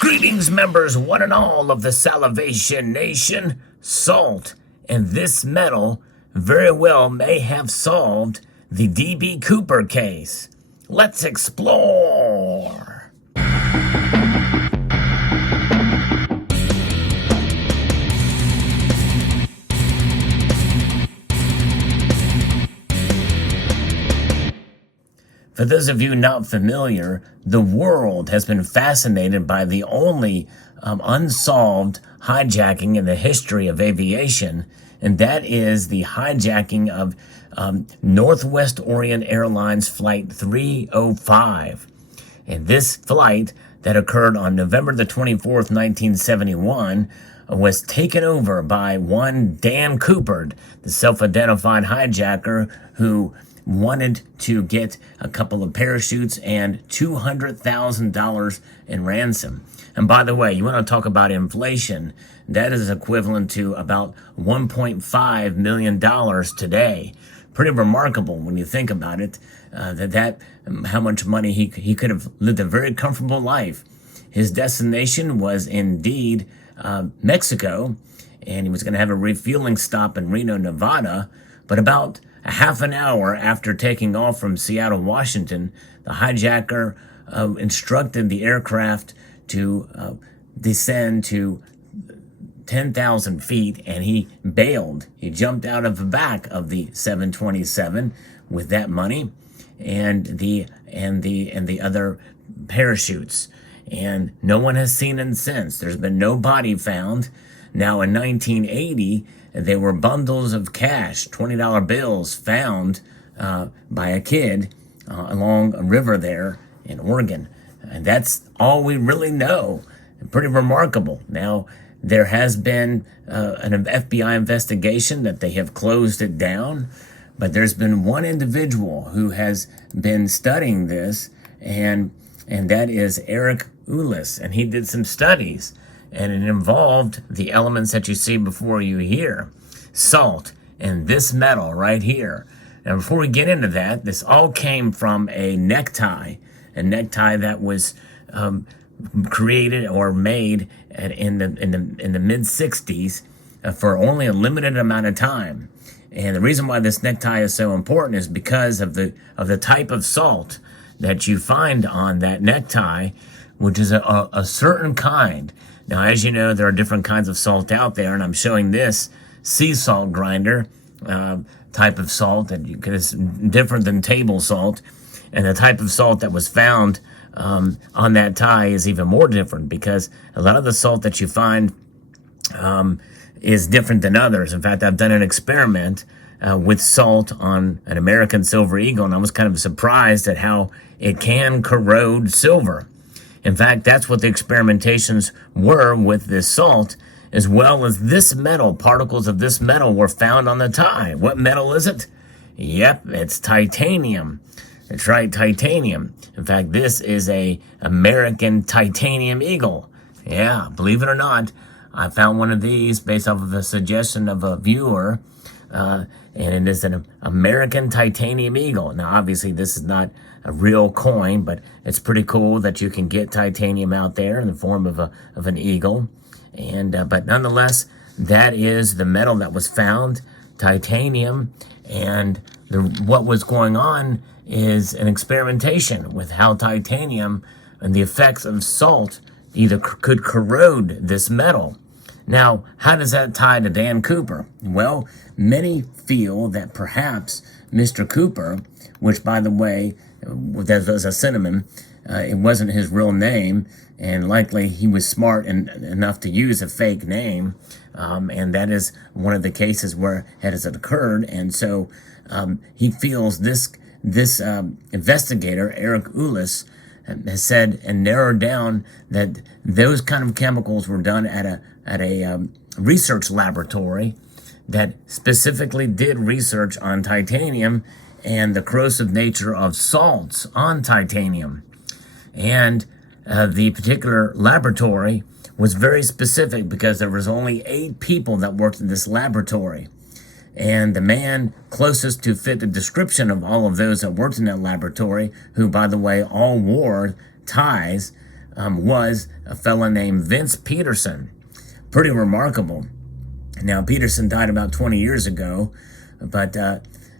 Greetings, members, one and all of the Salivation Nation. Salt and this metal very well may have solved the D.B. Cooper case. Let's explore. For those of you not familiar, the world has been fascinated by the only unsolved hijacking in the history of aviation, and that is the hijacking of Northwest Orient Airlines Flight 305. And this flight that occurred on November the 24th, 1971, was taken over by one Dan Cooper, the self-identified hijacker who wanted to get a couple of parachutes and $200,000 in ransom. And by the way, you want to talk about inflation, that is equivalent to about $1.5 million today. Pretty remarkable when you think about it, how much money he could have lived a very comfortable life. His destination was indeed Mexico, and he was going to have a refueling stop in Reno, Nevada, but about a half an hour after taking off from Seattle, Washington, the hijacker instructed the aircraft to descend to 10,000 feet, and he bailed. He jumped out of the back of the 727 with that money and the other parachutes. And no one has seen him since. There's been no body found. Now, in 1980, there were bundles of cash, $20 bills, found by a kid along a river there in Oregon. And that's all we really know. Pretty remarkable. Now, there has been an FBI investigation that they have closed it down, but there's been one individual who has been studying this, and that is Eric Ulis, and he did some studies, and it involved the elements that you see before you here, salt and this metal right here. Now, before we get into that, this all came from a necktie that was created or made in the mid 60s for only a limited amount of time. And the reason why this necktie is so important is because of the type of salt that you find on that necktie, which is a certain kind. Now, as you know, there are different kinds of salt out there, and I'm showing this sea salt grinder type of salt that is different than table salt. And the type of salt that was found on that tie is even more different, because a lot of the salt that you find is different than others. In fact, I've done an experiment with salt on an American Silver Eagle, and I was kind of surprised at how it can corrode silver. In fact, that's what the experimentations were with this salt, as well as this metal. Particles of this metal were found on the tie. What metal is it? Yep, it's titanium. That's right, titanium. In fact, this is a American titanium eagle. Yeah, believe it or not, I found one of these based off of a suggestion of a viewer, and it is an American titanium eagle. Now, obviously, this is not a real coin, but it's pretty cool that you can get titanium out there in the form of an eagle. And but nonetheless, that is the metal that was found, titanium. And what was going on is an experimentation with how titanium and the effects of salt either could corrode this metal. Now, how does that tie to Dan Cooper? Well, many feel that perhaps Mr. Cooper, which, by the way, that was a synonym, it wasn't his real name, and likely he was smart enough to use a fake name, and that is one of the cases where it has occurred. And so he feels this investigator, Eric Ulis, has said and narrowed down that those kind of chemicals were done at a research laboratory that specifically did research on titanium and the corrosive nature of salts on titanium. And the particular laboratory was very specific because there was only 8 people that worked in this laboratory. And the man closest to fit the description of all of those that worked in that laboratory, who, by the way, all wore ties, was a fellow named Vince Peterson. Pretty remarkable. Now, Peterson died about 20 years ago, but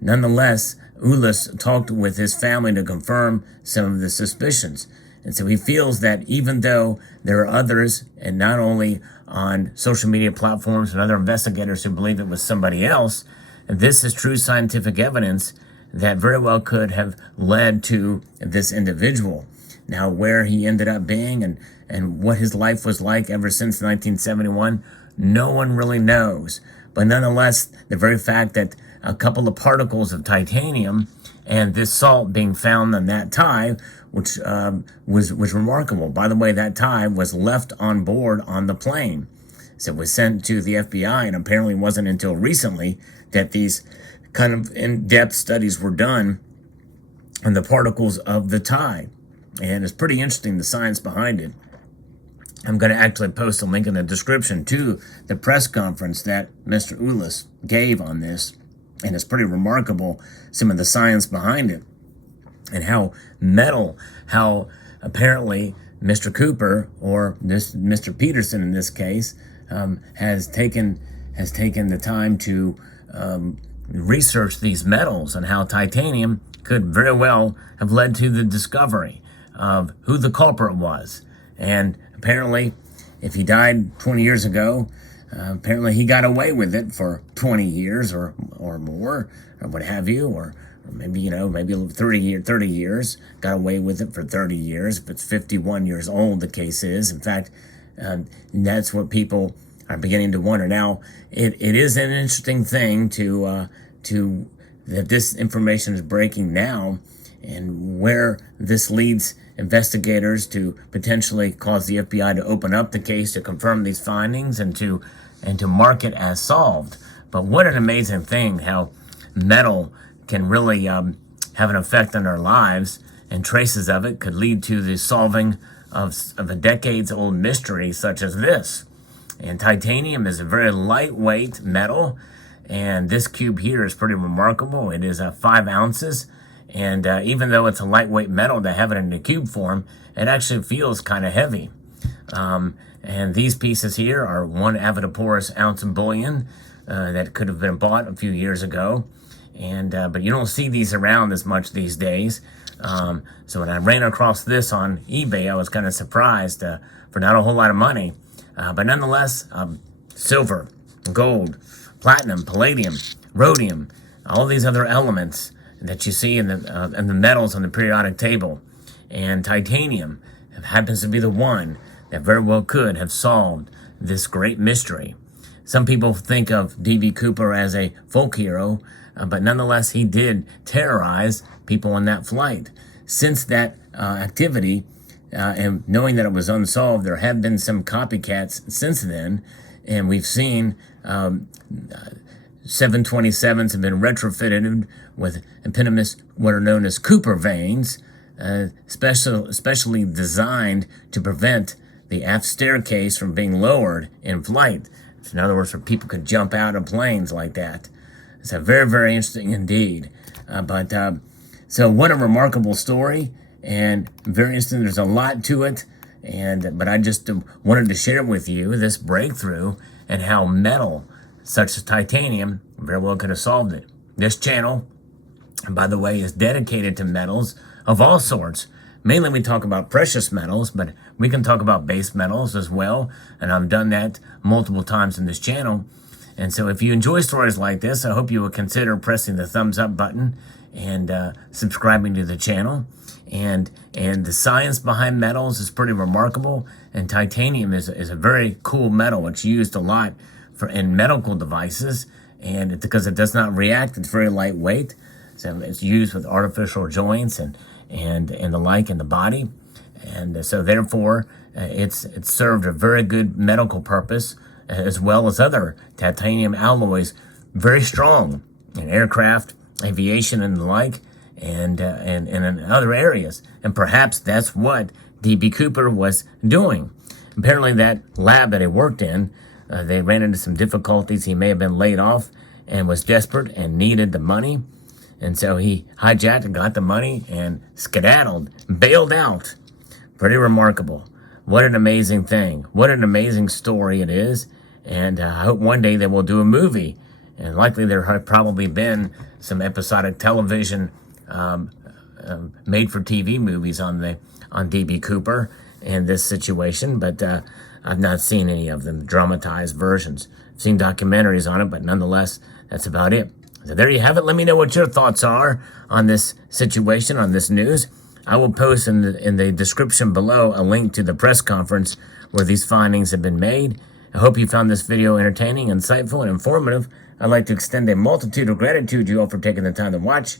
nonetheless, Ulis talked with his family to confirm some of the suspicions. And so he feels that even though there are others, and not only on social media platforms and other investigators who believe it was somebody else, this is true scientific evidence that very well could have led to this individual. Now, where he ended up being and what his life was like ever since 1971, no one really knows. But nonetheless, the very fact that a couple of particles of titanium and this salt being found on that tie, which was remarkable. By the way, that tie was left on board on the plane. So it was sent to the FBI, and apparently it wasn't until recently that these kind of in-depth studies were done on the particles of the tie. And it's pretty interesting, the science behind it. I'm going to actually post a link in the description to the press conference that Mr. Ulis gave on this. And it's pretty remarkable, some of the science behind it. And how apparently Mr. Cooper, or Mr. Peterson in this case, has taken the time to research these metals and how titanium could very well have led to the discovery of who the culprit was. And apparently, if he died 20 years ago, apparently he got away with it for 20 years or more, or what have you, or maybe 30 years, got away with it for 30 years. If it's 51 years old, the case is. In fact, that's what people are beginning to wonder. Now, it is an interesting thing to that this information is breaking now, and where this leads investigators to potentially cause the FBI to open up the case to confirm these findings and to mark it as solved. But what an amazing thing how metal can really have an effect on our lives, and traces of it could lead to the solving of a decades-old mystery such as this. And titanium is a very lightweight metal, and this cube here is pretty remarkable. It is 5 ounces, and even though it's a lightweight metal, to have it in a cube form, it actually feels kind of heavy. And these pieces here are 1 avodoporous ounce of bullion that could have been bought a few years ago. And but you don't see these around as much these days. So when I ran across this on eBay, I was kind of surprised for not a whole lot of money. But nonetheless, silver, gold, platinum, palladium, rhodium, all these other elements that you see in the metals on the periodic table. And titanium happens to be the one that very well could have solved this great mystery. Some people think of D.B. Cooper as a folk hero, but nonetheless, he did terrorize people on that flight. Since that activity, and knowing that it was unsolved, there have been some copycats since then, and we've seen 727s have been retrofitted with eponymous, what are known as Cooper veins, specially designed to prevent the aft staircase from being lowered in flight. In other words, where people could jump out of planes like that. It's very, very interesting indeed. So what a remarkable story, and very interesting. There's a lot to it, but I just wanted to share with you this breakthrough and how metal, such as titanium, very well could have solved it. This channel, by the way, is dedicated to metals of all sorts. Mainly we talk about precious metals, but we can talk about base metals as well, and I've done that multiple times in this channel. And so if you enjoy stories like this, I hope you will consider pressing the thumbs up button and subscribing to the channel. And the science behind metals is pretty remarkable, and titanium is a very cool metal. It's used a lot in medical devices, and because it does not react, it's very lightweight. So it's used with artificial joints and the like in the body, and so therefore it's served a very good medical purpose, as well as other titanium alloys, very strong in aircraft, aviation, and the like, and in other areas. And perhaps that's what D.B. Cooper was doing. Apparently, that lab that he worked in, they ran into some difficulties. He may have been laid off and was desperate and needed the money. And so he hijacked and got the money and skedaddled, bailed out. Pretty remarkable. what an amazing thing. What an amazing story it is. And I hope one day they will do a movie. And likely there have probably been some episodic television made-for-TV movies on D.B. Cooper in this situation, but I've not seen any of them, dramatized versions. I've seen documentaries on it, but nonetheless, that's about it. So there you have it. Let me know what your thoughts are on this situation, on this news. I will post in the description below a link to the press conference where these findings have been made. I hope you found this video entertaining, insightful, and informative. I'd like to extend a multitude of gratitude to you all for taking the time to watch,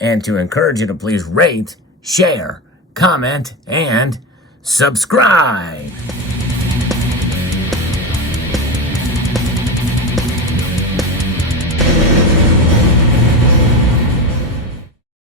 and to encourage you to please rate, share, comment, and subscribe.